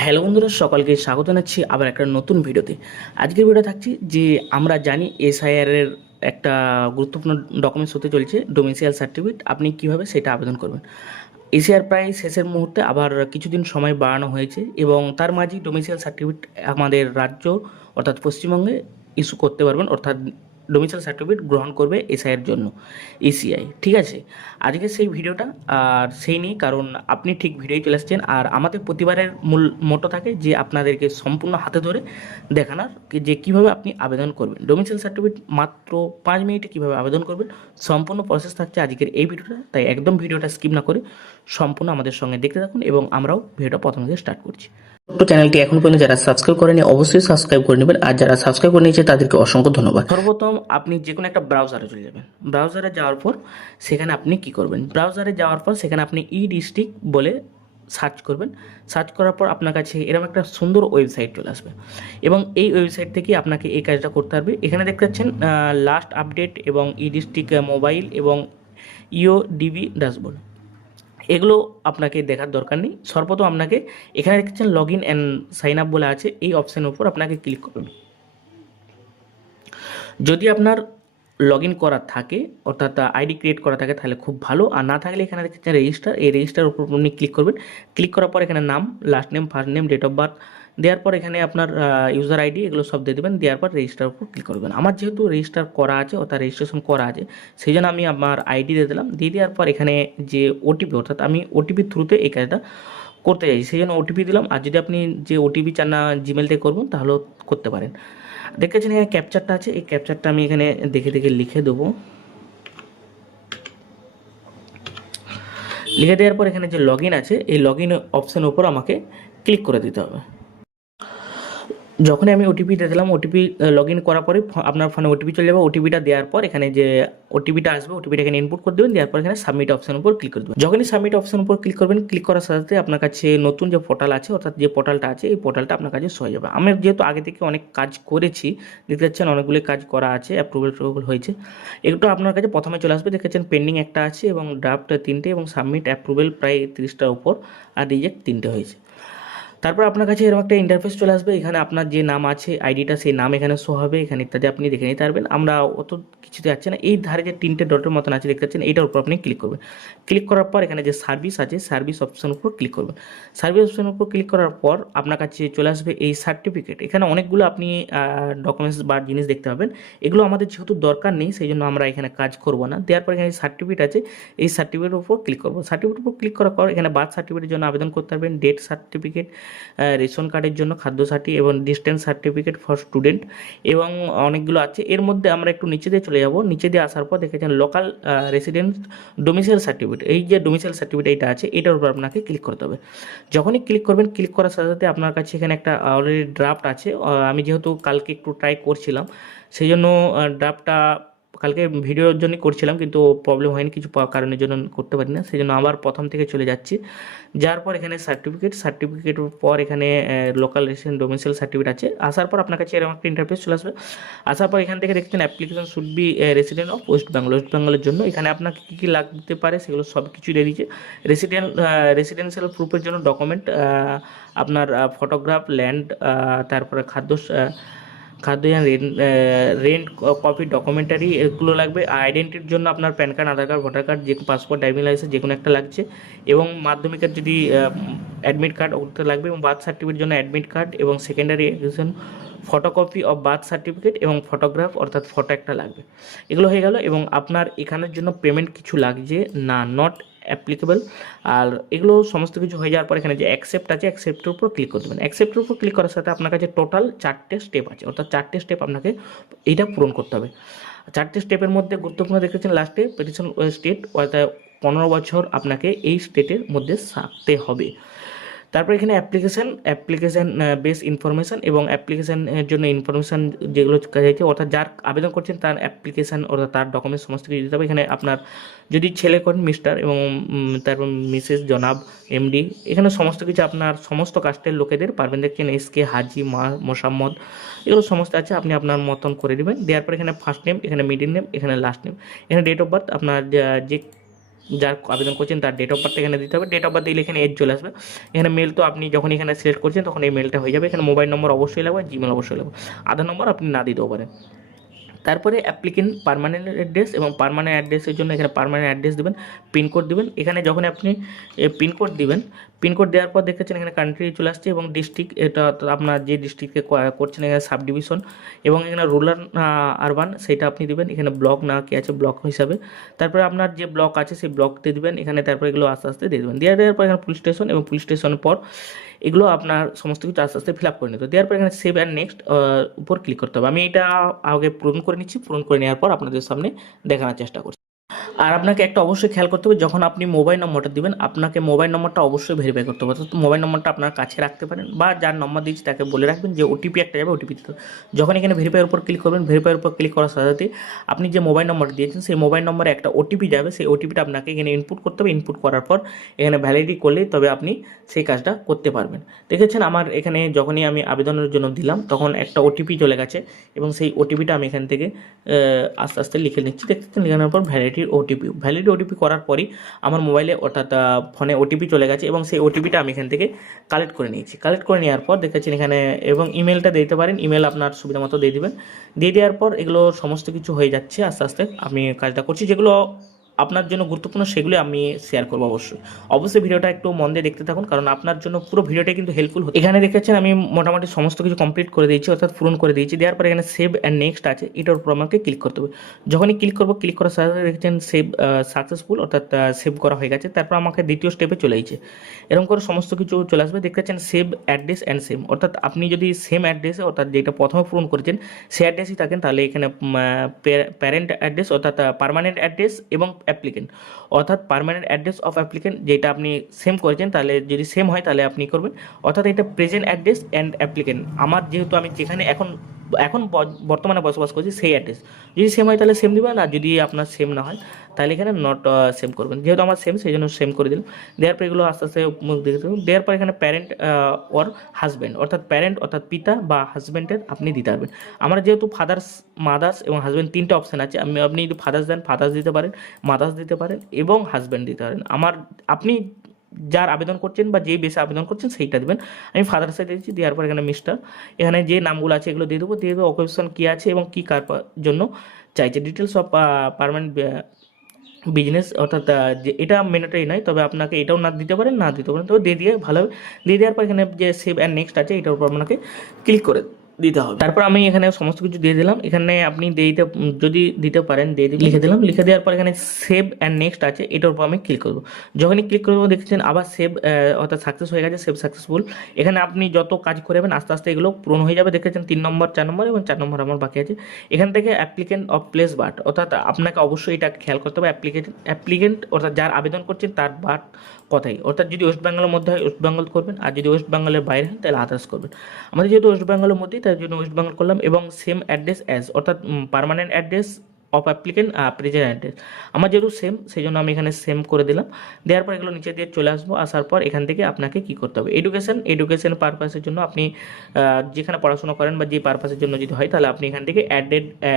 Hello বন্ধুরা, সকলকে স্বাগত জানাচ্ছি আবার একটা নতুন ভিডিওতে। আজকের ভিডিও থাকছি যে আমরা জানি এসআইআর এর একটা গুরুত্বপূর্ণ ডকুমেন্টস হতে চলছে ডোমিসাইল সার্টিফিকেট। আপনি কিভাবে সেটা আবেদন করবেন। এসআইআর প্রায় শেষের মুহূর্তে, আবার কিছুদিন সময় বাড়ানো হয়েছে এবং তার মাঝেই ডোমিসাইল সার্টিফিকেট আমাদের রাজ্য অর্থাৎ পশ্চিমবঙ্গে ইস্যু করতে পারবেন, অর্থাৎ ডোমিসাইল সার্টিফিকেট গ্রহণ করবে এসআইয়ের জন্য ইসিআই। ঠিক আছে, আজকে সেই ভিডিওটা আর সেই নিয়ে, কারণ আপনি ঠিক ভিডিওই চলে আসছেন। আর আমাদের প্রতিবারের মূল মোটো থাকে যে আপনাদেরকে সম্পূর্ণ হাতে ধরে দেখানোর যে কীভাবে আপনি আবেদন করবেন ডোমিসাইল সার্টিফিকেট। মাত্র 5 মিনিটে কীভাবে আবেদন করবেন সম্পূর্ণ প্রসেস থাকছে আজকের এই ভিডিওটা। তাই একদম ভিডিওটা স্কিপ না করে সম্পূর্ণ আমাদের সঙ্গে দেখতে থাকুন এবং আমরাও ভিডিওটা প্রথম থেকে স্টার্ট করছি। ছোট্ট চ্যানেলটি এখন পর্যন্ত যারা সাবস্ক্রাইব করেনি অবশ্যই সাবস্ক্রাইব করে নেবেন, আর যারা সাবস্ক্রাইব করে নিয়েছে তাদেরকে অসংখ্য ধন্যবাদ। সর্বপ্রথম আপনি যে কোনো একটা ব্রাউজারে চলে যাবেন। ব্রাউজারে যাওয়ার পর সেখানে আপনি কি করবেন, ব্রাউজারে যাওয়ার পর সেখানে আপনি ডিস্ট্রিক্ট বলে সার্চ করবেন। সার্চ করার পর আপনার কাছে এরকম একটা সুন্দর ওয়েবসাইট চলে আসবে এবং এই ওয়েবসাইট থেকে আপনাকে এই কাজটা করতে হবে। এখানে দেখতে পাচ্ছেন লাস্ট আপডেট এবং ডিস্ট্রিক্ট মোবাইল এবং ডিবি ড্যাশবোর্ড, এগুলো আপনাকে দেখার দরকার নেই। সর্বপ্রথম আপনাকে এখানে দেখছেন log in and sign up বলে আছে, এই অপশানের উপর আপনাকে ক্লিক করবেন। যদি আপনার লগ ইন করা থাকে অর্থাৎ আইডি ক্রিয়েট করা থাকে তাহলে খুব ভালো, আর না থাকলে এখানে দেখছেন রেজিস্টার, এই রেজিস্টার উপর আপনি ক্লিক করবেন। ক্লিক করার পর এখানে নাম, last name, first name, date of birth দেওয়ার পর এখানে আপনার ইউজার আইডি এগুলো সব দিয়ে দেবেন। দেওয়ার পর রেজিস্টার উপর ক্লিক করবেন। আমার যেহেতু রেজিস্টার করা আছে অর্থাৎ রেজিস্ট্রেশন করা আছে, সেই জন্য আমি আমার আইডি দিয়ে দিলাম। দিয়ে দেওয়ার পর এখানে যে ওটিপি, অর্থাৎ আমি ওটিপির থ্রুতে এই কাজটা করতে চাইছি, সেই জন্য ওটিপি দিলাম। আর যদি আপনি যে ওটিপি চান না জিমেল থেকে করবেন তাহলেও করতে পারেন। দেখেছেন এখানে ক্যাপচারটা আছে, এই ক্যাপচারটা আমি এখানে দেখে দেখে লিখে দেবো। লিখে দেওয়ার পর এখানে যে লগ ইন আছে, এই লগ ইন অপশানের উপর আমাকে ক্লিক করে দিতে হবে। যখনই আমি ওটিপি দিয়ে দিলাম, ওটিপি লগ ইন করার পরে আপনার ফোনে ওটিপি চলে যাবে। ওটিপিটা দেওয়ার পর এখানে যে ওটিপিটা আসবে, ওটিপিটা এখানে ইনপুট করে দেবেন। দেওয়ার পর এখানে সাবমিট অপশানের উপর ক্লিক করে দেবেন। যখনই সাবমিট অপশানের উপর ক্লিক করবেন, ক্লিক করার সাথে সাথে আপনার কাছে নতুন যে পোর্টাল আছে অর্থাৎ যে পোর্টালটা আছে, এই পোর্টালটা আপনার কাছে হয়ে যাবে। আমি যেহেতু আগে থেকে অনেক কাজ করেছি, দেখতে পাচ্ছেন অনেকগুলি কাজ করা আছে, অ্যাপ্রুভেল হয়েছে। একটু আপনার কাছে প্রথমে চলে আসবে, দেখেছেন পেন্ডিং একটা আছে এবং ড্রাফট 3টে এবং সাবমিট অ্যাপ্রুভেল প্রায় 30টার উপর, আর রিজেক্ট 3টে হয়েছে। তারপর আপনার কাছে এরকম একটা ইন্টারফেস চলে আসবে। এখানে আপনার যে নাম আছে আইডিটা, সেই নাম এখানে শো হবে, এখানে ইত্যাদি আপনি দেখে নিতে পারবেন। আমরা অত কিছুতে যাচ্ছি না। এই ধারে যে 3টে ডটের মতন আছে দেখতে পাচ্ছেন, এইটার উপর আপনি ক্লিক করবেন। ক্লিক করার পর এখানে যে সার্ভিস আছে, সার্ভিস অপশনের উপর ক্লিক করবেন। সার্ভিস অপশনের উপর ক্লিক করার পর আপনার কাছে চলে আসবে এই সার্টিফিকেট। এখানে অনেকগুলো আপনি ডকুমেন্টস বা জিনিস দেখতে পাবেন। এগুলো আমাদের যেহেতু দরকার নেই, সেই জন্য আমরা এখানে কাজ করব না। দেওয়ার পর এখানে সার্টিফিকেট আছে, এই সার্টিফিকেটের উপর ক্লিক করবো। সার্টিফিকেটের উপর ক্লিক করার পর এখানে বার্থ সার্টিফিকেটের জন্য আবেদন করতে পারবেন, ডেথ সার্টিফিকেট, রেশন কার্ডের জন্য, খাদ্য সার্টিফিকেট এবং ডিস্টেন্স সার্টিফিকেট ফর স্টুডেন্ট এবং অনেকগুলো আছে। এর মধ্যে আমরা একটু নিচে দিয়ে চলে যাব। নিচে দিয়ে আসার পর দেখেছেন লোকাল রেসিডেন্স ডোমিসাইল সার্টিফিকেট, এই যে ডোমিসাইল সার্টিফিকেট এইটা আছে, এটার উপর আপনাকে ক্লিক করতে হবে। যখনই ক্লিক করবেন, ক্লিক করার সাথে সাথে আপনার কাছে এখানে একটা অলরেডি ড্রাফট আছে। আমি যেহেতু কালকে একটু ট্রাই করছিলাম, সেই জন্য ড্রাফটটা কালকে ভিডিওর জন্যই করছিলাম, কিন্তু প্রবলেম হয়নি, কিছু কারণের জন্য করতে পারি না, সেই জন্য আবার প্রথম থেকে চলে যাচ্ছি। যার পর এখানে সার্টিফিকেটের পর এখানে লোকাল রেসিডেন্ট ডোমিসাইল সার্টিফিকেট আছে। আসার পর আপনার কাছে এরকম একটা ইন্টারফেস চলে আসবে। আসার পর এখান থেকে দেখছেন application should be resident of West বেঙ্গলের জন্য। এখানে আপনাকে কী কী লাগতে পারে সেগুলো সব কিছুই দিয়ে দিচ্ছে। রেসিডেন্সিয়াল প্রুফের জন্য ডকুমেন্ট, আপনার ফটোগ্রাফ, ল্যান্ড, তারপরে খাদ্য রেন্ট কপি, ডকুমেন্টারি, এগুলো লাগবে। আইডেন্টিটির জন্য আপনার pan card, Aadhaar card, voter card, যে পাসপোর্ট, ড্রাইভিং লাইসেন্স, যে কোনো একটা লাগছে এবং মাধ্যমিকের যদি অ্যাডমিট কার্ড ওটা লাগবে এবং বার্থ সার্টিফিকেটের জন্য অ্যাডমিট কার্ড এবং secondary education photocopy of birth certificate এবং ফটোগ্রাফ অর্থাৎ ফটো একটা লাগবে। এগুলো হয়ে গেল এবং আপনার এখানের জন্য পেমেন্ট কিছু লাগছে না, নট অ্যাপ্লিকেবল। আর এগুলো সমস্ত কিছু হয়ে যাওয়ার পর এখানে যে অ্যাকসেপ্ট আছে, অ্যাকসেপ্টের উপর ক্লিক করে দেবেন। অ্যাকসেপ্টের উপর ক্লিক করার সাথে আপনার কাছে টোটাল 4টে স্টেপ আছে, অর্থাৎ 4টে স্টেপ আপনাকে এইটা পূরণ করতে হবে। 4টে স্টেপের মধ্যে গুরুত্বপূর্ণ দেখেছেন লাস্টে পেটিশন স্টেট, অর্থাৎ 15 বছর আপনাকে এই স্টেটের মধ্যে থাকতে হবে। তারপর এখানে অ্যাপ্লিকেশান বেস ইনফরমেশান এবং অ্যাপ্লিকেশানের জন্য ইনফরমেশান যেগুলো চাইছে, অর্থাৎ যার আবেদন করছেন তার অ্যাপ্লিকেশান অর্থাৎ তার ডকুমেন্টস সমস্ত কিছু দিতে হবে। এখানে আপনার যদি ছেলে করেন মিস্টার এবং তারপর মিসেস, জনাব, এমডি, এখানে সমস্ত কিছু আপনার সমস্ত কাস্টের লোকেদের পারবেন। দেখছেন এসকে, হাজি, মোসাম্মদ, এগুলো সমস্ত আছে, আপনি আপনার মতন করে দেবেন। দেওয়ার পর এখানে ফার্স্ট নেম, এখানে মিডিল নেম, এখানে লাস্ট নেম, এখানে ডেট অফ বার্থ, আপনার যে যার আবেদন করছেন তার ডেট অফ বার্থ এখানে দিতে হবে। ডেট অফ বার্থ দিলে এখানে এজ চলে আসবে। এখানে মেল তো আপনি যখন এখানে সিলেক্ট করছেন তখন এই মেলটা হয়ে যাবে। এখানে মোবাইল নম্বর অবশ্যই লাগবে, জিমেল অবশ্যই লাগবে, আধার নম্বর আপনি না দিতেও পারেন। তারপরে অ্যাপ্লিকেন্ট পার্মানেন্ট অ্যাড্রেস, এবং পার্মানেন্ট অ্যাড্রেসের জন্য এখানে পার্মানেন্ট অ্যাড্রেস দেবেন, পিনকোড দেবেন। এখানে যখন আপনি পিনকোড দিবেন, পিনকোড দেওয়ার পর দেখেছেন এখানে কান্ট্রি চলে আসছে, এবং ডিস্ট্রিক্ট, এটা আপনার যে ডিস্ট্রিক্টে করছেন এখানে সাব ডিভিশন, এবং এখানে রুরাল আরবান সেটা আপনি দেবেন। এখানে ব্লক না কি আছে ব্লক হিসাবে, তারপরে আপনার যে ব্লক আছে সেই ব্লক দিয়ে দেবেন এখানে। তারপরে এগুলো আস্তে আস্তে দিয়ে দেবেন। দেওয়ার পর এখানে পুলিশ স্টেশন, এবং পুলিশ স্টেশনের পর এগুলো আপনার সমস্ত কিছু আস্তে আস্তে ফিল আপ করে নিতে। দেওয়ার পর এখানে সেভ অ্যান্ড নেক্সট উপর ক্লিক করতে হবে। আমি এটা আগে পূরণ করে নিচ্ছি, পূরণ করে নেওয়ার পর আপনাদের সামনে দেখানোর চেষ্টা করছি। আর আপনাকে একটা অবশ্যই খেয়াল করতে হবে, যখন আপনি মোবাইল নম্বরটা দিবেন আপনাকে মোবাইল নম্বরটা অবশ্যই ভেরিফাই করতে হবে। অর্থাৎ মোবাইল নম্বরটা আপনার কাছে রাখতে পারেন, বা যার নম্বর দিচ্ছি তাকে বলে রাখবেন যে ওটিপি একটা যাবে, ওটিপি দিতে হবে। যখন এখানে ভেরিফাইয়ের উপর ক্লিক করবেন, ভেরিফাইয়ের উপর ক্লিক করার সাথে সাথে আপনি যে মোবাইল নম্বরটা দিয়েছেন সেই মোবাইল নম্বরে একটা ওটিপি যাবে। সেই ওটিপিটা আপনাকে এখানে ইনপুট করতে হবে। ইনপুট করার পর এখানে ভ্যালিডিটি করলেই তবে আপনি সেই কাজটা করতে পারবেন। দেখেছেন আমার এখানে যখনই আমি আবেদনের জন্য দিলাম তখন একটা ওটিপি চলে গেছে, এবং সেই ওটিপিটা আমি এখান থেকে আস্তে আস্তে লিখে নিচ্ছি। দেখতেছেন লেখানোর পর ভ্যালিডিটি ওটিপি করার পরই আমার মোবাইলে অর্থাৎ ফোনে ওটিপি চলে গেছে, এবং সেই ওটিপিটা আমি এখান থেকে কালেক্ট করে নিয়েছি। কালেক্ট করে নেওয়ার পর দেখেছেন এখানে, এবং ইমেলটা দিতে পারেন, ইমেল আপনার সুবিধা মতো দিয়ে দেবেন। দিয়ে দেওয়ার পর এগুলো সমস্ত কিছু হয়ে যাচ্ছে আস্তে আস্তে। আমি কাজটা করছি, যেগুলো আপনার জন্য গুরুত্বপূর্ণ সেগুলো আমি শেয়ার করবো। অবশ্যই ভিডিওটা একটু মন দিয়ে দেখতে থাকুন, কারণ আপনার জন্য পুরো ভিডিওটা কিন্তু হেল্পফুল। এখানে দেখেছেন আমি মোটামুটি সমস্ত কিছু কমপ্লিট করে দিয়েছি, অর্থাৎ পূরণ করে দিয়েছি। দেওয়ার পর এখানে সেভ অ্যান্ড নেক্সট আছে, এটার উপর আমাকে ক্লিক করতে হবে। যখনই ক্লিক করবো, ক্লিক করার সাথে সাথে দেখছেন সেভ সাকসেসফুল, অর্থাৎ সেভ করা হয়ে গেছে। তারপর আমাকে দ্বিতীয় স্টেপে চলে এসেছে, এরকম করে সমস্ত কিছু চলে আসবে। দেখতেছেন সেভ অ্যাড্রেস অ্যান্ড সেম, অর্থাৎ আপনি যদি সেম অ্যাড্রেসে, অর্থাৎ যেটা প্রথমে পূরণ করেছেন সেই অ্যাড্রেসই থাকেন, তাহলে এখানে প্যারেন্ট অ্যাড্রেস অর্থাৎ পার্মানেন্ট অ্যাড্রেস এবং অ্যাপ্লিকেন্ট, অর্থাৎ পার্মানেন্ট অ্যাড্রেস অফ অ্যাপ্লিকেন্ট যেটা আপনি সেম করেছেন, তাহলে যদি সেম হয় তাহলে আপনি করবেন। অর্থাৎ এটা প্রেজেন্ট অ্যাড্রেস অ্যান্ড অ্যাপ্লিকেন্ট, আমার যেহেতু আমি যেখানে এখন বর্তমানে বসবাস করছি সেই অ্যাড্রেস যদি সেম হয় তাহলে সেম দিবেন, আর যদি আপনার সেম না হয় তাহলে এখানে নট সেম করবেন। যেহেতু আমার সেম সেই জন্য সেম করে দিলাম। দেওয়ার পর এগুলো আস্তে আস্তে মুখ দেখে দেওয়ার পর এখানে প্যারেন্ট ওর হাজব্যান্ড, অর্থাৎ প্যারেন্ট অর্থাৎ পিতা বা হাজব্যান্ডের আপনি দিতে পারবেন। আমার যেহেতু ফাদার্স, মাদার্স এবং হাজব্যান্ড তিনটে অপশান আছে, আপনি যদি ফাদার্স দেন ফাদার্স দিতে পারেন, মাদার্স দিতে পারেন, এবং হাজব্যান্ড দিতে পারেন। আপনি যার আবেদন করছেন বা যেই বেসে আবেদন করছেন সেইটা দেবেন। আমি ফাদার সাইড দিয়েছি, দেওয়ার পর এখানে মিস্টার, এখানে যে নামগুলো আছে এগুলো দিয়ে দেবো। দিয়ে দেবো অকুপেশন কী আছে এবং কী কার জন্য চাইছে, ডিটেলস অফ পার্মানেন্ট বিজনেস, অর্থাৎ যে এটা ম্যান্ডেটরি নয়, তবে আপনাকে এটাও না দিতে পারেন, তবে দিয়ে দিয়ে ভালো। দিয়ে দেওয়ার পর এখানে যে সেভ অ্যান্ড নেক্সট আছে এটার উপর আপনাকে ক্লিক করে দিতে হবে। তারপর আমি এখানে সমস্ত কিছু দিয়ে দিলাম। এখানে আপনি যদি দিতে পারেন লিখে দিলাম। লিখে দেওয়ার পর এখানে সেভ অ্যান্ড নেক্সট আছে, এটার উপর আমি ক্লিক করবো। যখনই ক্লিক করবো দেখছেন আবার সেভ, অর্থাৎ সাকসেস হয়ে গেছে, সেভ সাকসেসফুল। এখানে আপনি যত কাজ করবেন আস্তে আস্তে এগুলো পূরণ হয়ে যাবে। দেখেছেন 3 নম্বর, 4 নম্বর এবং 4 নম্বর আমার বাকি আছে। এখান থেকে অ্যাপ্লিকেন্ট অফ প্লেস বার্থ, অর্থাৎ আপনাকে অবশ্যই এটা খেয়াল করতে হবে। অ্যাপ্লিকেন্ট অর্থাৎ যার আবেদন করছেন তার বার্থ কথাই, অর্থাৎ যদি ওয়েস্ট বেঙ্গলের মধ্যে হয় ওয়েস্ট বেঙ্গল করবেন, আর যদি ওয়েস্ট বেঙ্গলের বাইরে হয় তাহলে আদার্স করবেন। আমাদের যেহেতু ওয়েস্ট বেঙ্গলের মধ্যেই, তার জন্য ওয়েস্ট বেঙ্গল করলাম। এবং সেম অ্যাড্রেস অ্যাজ, অর্থাৎ permanent address of applicant present address আমার যেহেতু সেম, সেই জন্য আমি এখানে সেম করে দিলাম। দেওয়ার পর এগুলো নিচে দিয়ে চলে আসবো। আসার পর এখান থেকে আপনাকে কী করতে হবে, এডুকেশন পারপাসের জন্য আপনি যেখানে পড়াশোনা করেন বা যে পারপাসের জন্য যদি হয় তাহলে আপনি এখান থেকে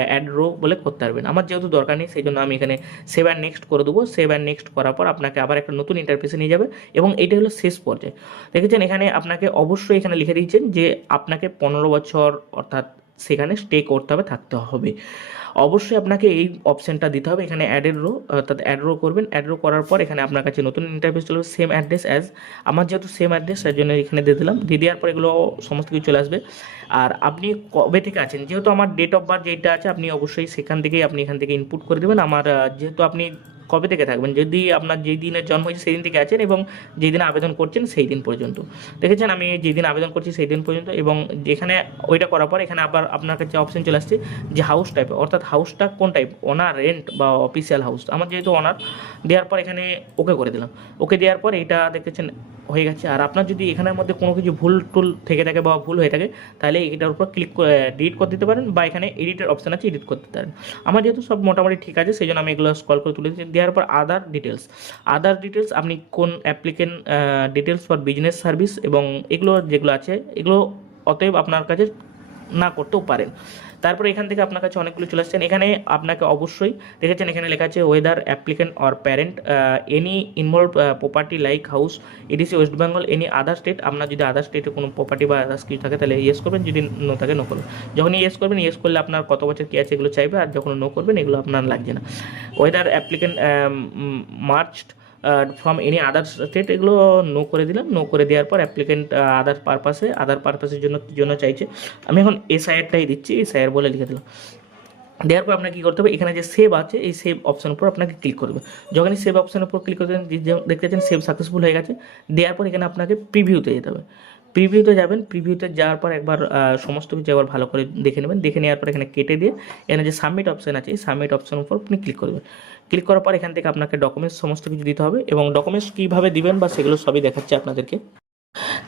অ্যাড রো বলে করতে পারবেন। আমার যেহেতু দরকার নেই সেই জন্য আমি এখানে সেভ অ্যান্ড নেক্সট করে দেবো। সেভ অ্যান্ড নেক্সট করার পর আপনাকে আবার একটা নতুন ইন্টারফেসে নিয়ে যাবে, এবং এইটা হলো শেষ পর্যায়ে। দেখেছেন এখানে আপনাকে অবশ্যই এখানে লিখে দিয়েছেন যে আপনাকে 15 বছর অর্থাৎ সেখানে স্টে করতে হবে, থাকতে হবে। অবশ্যই আপনাকে এই অপশানটা দিতে হবে। এখানে অ্যাডেড রো, অর্থাৎ অ্যাড রো করবেন। অ্যাড রো করার পর এখানে আপনার কাছে নতুন ইন্টারফেস চলে আসবে, সেম অ্যাড্রেস অ্যাজ। আমার যেহেতু সেম অ্যাড্রেস তার জন্য এখানে দিয়ে দিলাম। দিয়ে দেওয়ার পর এগুলো সমস্ত কিছু চলে আসবে। আর আপনি কবে থেকে আছেন, যেহেতু আমার ডেট অফ বার্থ যেটা আছে আপনি অবশ্যই সেখান থেকেই আপনি এখান থেকে ইনপুট করে দেবেন। আমার যেহেতু আপনি কবে থেকে থাকবেন, যদি আপনার যেই দিনের জন্ম হয়েছে সেই দিন থেকে আছেন, এবং যেই দিন আবেদন করছেন সেই দিন পর্যন্ত। দেখেছেন আমি যেই দিন আবেদন করছি সেই দিন পর্যন্ত, এবং যেখানে ওইটা করার পর এখানে আবার আপনার কাছে অপশন চলে আসছে যে হাউস টাইপ, অর্থাৎ হাউসটা কোন টাইপ, ওনার, রেন্ট বা অফিসিয়াল হাউস। আমার যেহেতু ওনার, দেওয়ার পর এখানে ওকে করে দিলাম। ওকে দেওয়ার পর এইটা দেখেছেন হয়ে গেছে। আর আপনার যদি এখানের মধ্যে কোনো কিছু ভুল টুল থেকে থাকে বা ভুল হয়ে থাকে তাহলে এটার উপর ক্লিক করে ডিলিট করে দিতে পারেন, বা এখানে এডিটের অপশান আছে, এডিট করতে পারেন। আমার যেহেতু সব মোটামুটি ঠিক আছে সেই জন্য আমি এগুলো স্ক্রল করে তুলে দিচ্ছি। দেওয়ার পর আদার ডিটেলস আপনি কোন applicant details for business service, এবং এগুলো যেগুলো আছে এগুলো অতএব আপনার কাছে না করতেও পারেন। তারপরে এখান থেকে আপনার কাছে অনেকগুলো চলে আসছেন। এখানে আপনাকে অবশ্যই দেখেছেন এখানে লেখা আছে weather applicant or parent any involve property like house EDC West Bengal any other state. আপনার যদি আদার স্টেটে কোনো প্রপার্টি বা আদার্স কিছু থাকে তাহলে ইয়েস করবেন, যদি নো থাকে নো করবেন। যখন ইয়েস করবেন, ইয়েস করলে আপনার কত বছর কী আছে এগুলো চাইবে, আর যখন নো করবেন এগুলো আপনার লাগছে না। Whether applicant marched from any other state, এগুলো নো করে দিলাম। নো করে দেওয়ার পর অ্যাপ্লিকেন্ট আদার পারপাসের জন্য কী জন্য চাইছে, আমি এখন এসআইআরটাই দিচ্ছি, এসআইআর বলে লিখে দিলাম। দেওয়ার পর আপনাকে কী করতে হবে, এখানে যে সেভ আছে এই সেভ অপশানের উপর আপনাকে ক্লিক করবে। যখনই সেভ অপশানের উপর ক্লিক করবেন দেখতে পাচ্ছেন সেভ সাকসেসফুল হয়ে গেছে। দেওয়ার পর এখানে আপনাকে প্রিভিউতে যেতে হবে। প্রিভিউতে যাবেন, প্রিভিউতে যাওয়ার পর একবার সমস্ত কিছু একবার ভালো করে দেখে নেবেন। দেখে নেওয়ার পর এখানে কেটে দিয়ে এখানে যে সাবমিট অপশান আছে এই সাবমিট অপশানের উপর আপনি ক্লিক করবেন। ক্লিক করার পর এখান থেকে আপনাকে ডকুমেন্টস সমস্ত কিছু দিতে হবে, এবং ডকুমেন্টস কীভাবে দিবেন বা সেগুলো সবই দেখাচ্ছে আপনাদেরকে।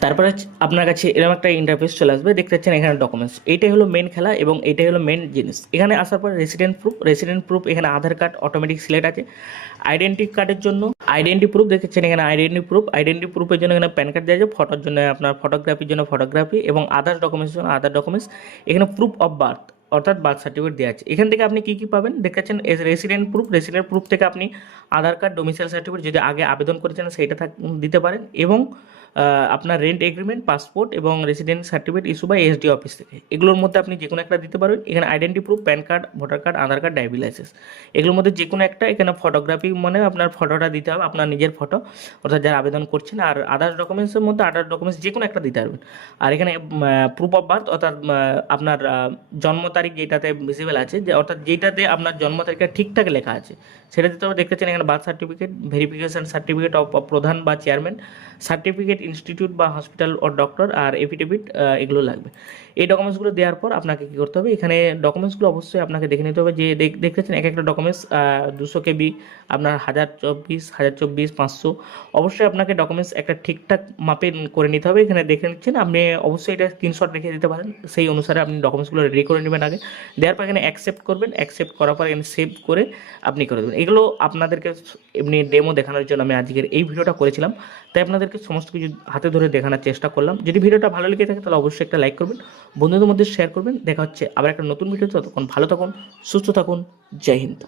তারপরে আপনার কাছে এরকম একটা ইন্টারফেস চলে আসবে, দেখতে পাচ্ছেন এখানে ডকুমেন্টস, এইটাই হলো মেন খেলা এবং এইটাই হলো মেন জিনিস। এখানে আসার পর রেসিডেন্ট প্রুফ এখানে আধার কার্ড অটোমেটিক সিলেক্ট আছে। আইডেন্টি কার্ডের জন্য আইডেন্টি প্রুফ দেখেছেন এখানে আইডেন্টি প্রুফের জন্য এখানে প্যান কার্ড দেওয়া আছে, ফটোর জন্য আপনার ফটোগ্রাফির জন্য ফটোগ্রাফি, এবং আদার্স ডকুমেন্টসের জন্য আদার ডকুমেন্টস। এখানে প্রুফ অফ বার্থ অর্থাৎ বার্থ সার্টিফিকেট দেওয়া আছে। এখান থেকে আপনি কী কী পাবেন দেখতে পাচ্ছেন, রেসিডেন্ট প্রুফ থেকে আপনি আধার কার্ড, ডোমিসাইল সার্টিফিকেট যদি আগে আবেদন করেছেন সেইটা দিতে পারেন, এবং আপনার রেন্ট এগ্রিমেন্ট, পাসপোর্ট এবং resident certificate issue by SD office থেকে, এগুলোর মধ্যে আপনি যে কোনো একটা দিতে পারবেন। এখানে identity proof, PAN card, voter card, Aadhaar card, driving licence, এগুলোর মধ্যে যে কোনো একটা। এখানে ফটোগ্রাফি মানে আপনার ফটোটা দিতে হবে, আপনার নিজের ফটো অর্থাৎ যারা আবেদন করছেন। আর আদার্স ডকুমেন্টসের মধ্যে আদার্স ডকুমেন্টস যে কোনো একটা দিতে পারবেন। আর এখানে প্রুফ অফ বার্থ অর্থাৎ আপনার জন্ম তারিখ যেটাতে ভিজিবল আছে, যে অর্থাৎ যেটাতে আপনার জন্ম তারিখটা ঠিকঠাক লেখা আছে সেটা দিতে হবে। দেখতে পাচ্ছেন এখানে birth certificate, verification certificate of প্রধান বা চেয়ারম্যান, সার্টিফিকেট ইনস্টিটিউট বা হসপিটাল ও ডক্টর, আর এফিডেভিট, এগুলো লাগবে। এই ডকুমেন্টসগুলো দেওয়ার পর আপনাকে কী করতে হবে, এখানে ডকুমেন্টসগুলো অবশ্যই আপনাকে দেখে নিতে হবে যে দেখতেছেন এক একটা ডকুমেন্টস 200 KB, আপনার 1024, 500। অবশ্যই আপনাকে ডকুমেন্টস একটা ঠিকঠাক মাপে করে নিতে হবে। এখানে দেখে নিচ্ছেন আপনি অবশ্যই এটা স্ক্রিনশট রেখে দিতে পারেন, সেই অনুসারে আপনি ডকুমেন্টসগুলো রেডি করে নেবেন আগে। দেওয়ার পর এখানে অ্যাকসেপ্ট করবেন, অ্যাকসেপ্ট করার পর এখানে সেভ করে আপনি করে দেবেন। এগুলো আপনাদেরকে এমনি ডেমো দেখানোর জন্য আমি আজকের এই ভিডিওটা করেছিলাম, তাই আপনাদেরকে সমস্ত কিছু হাতে ধরে দেখানোর চেষ্টা করলাম। যদি ভিডিওটা ভালো লেগে থাকে তাহলে অবশ্যই একটা লাইক করবেন, বন্ধুদের মধ্যে শেয়ার করবেন। দেখা হচ্ছে আবার একটা নতুন ভিডিও, ততক্ষণ ভালো থাকুন, সুস্থ থাকুন, জয় হিন্দ।